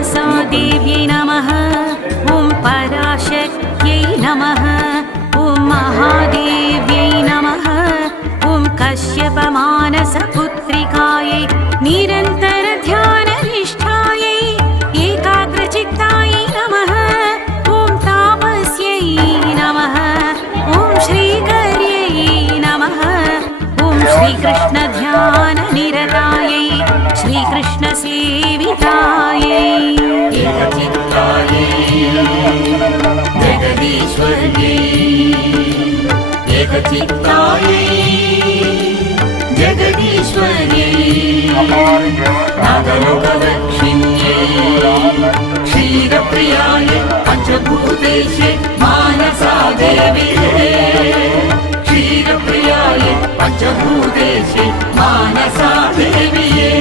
मानसा देव्यै नमः। ॐ पराशक्त्यै नमः। ॐ महादेव्यै नमः। ॐ कश्यपमानसपुत्रिकायै निरन्तरध्याननिष्ठायै एकाग्रचित्तायै नमः। ॐ तापस्यै नमः। ॐ श्रीकर्यै नमः। ॐ श्रीकृष्णध्याननिरतायै श्रीकृष्णसेवितायै एकचित्तायै जगदीश्वर्यै एकचित्तायै जगदीश्वर्यै नागलोकदक्षिण्यै क्षीरप्रियायै पञ्चभूतेशे मानसा देव्यै क्षीरप्रियायै पञ्चभूतेशे मानसा देव्यै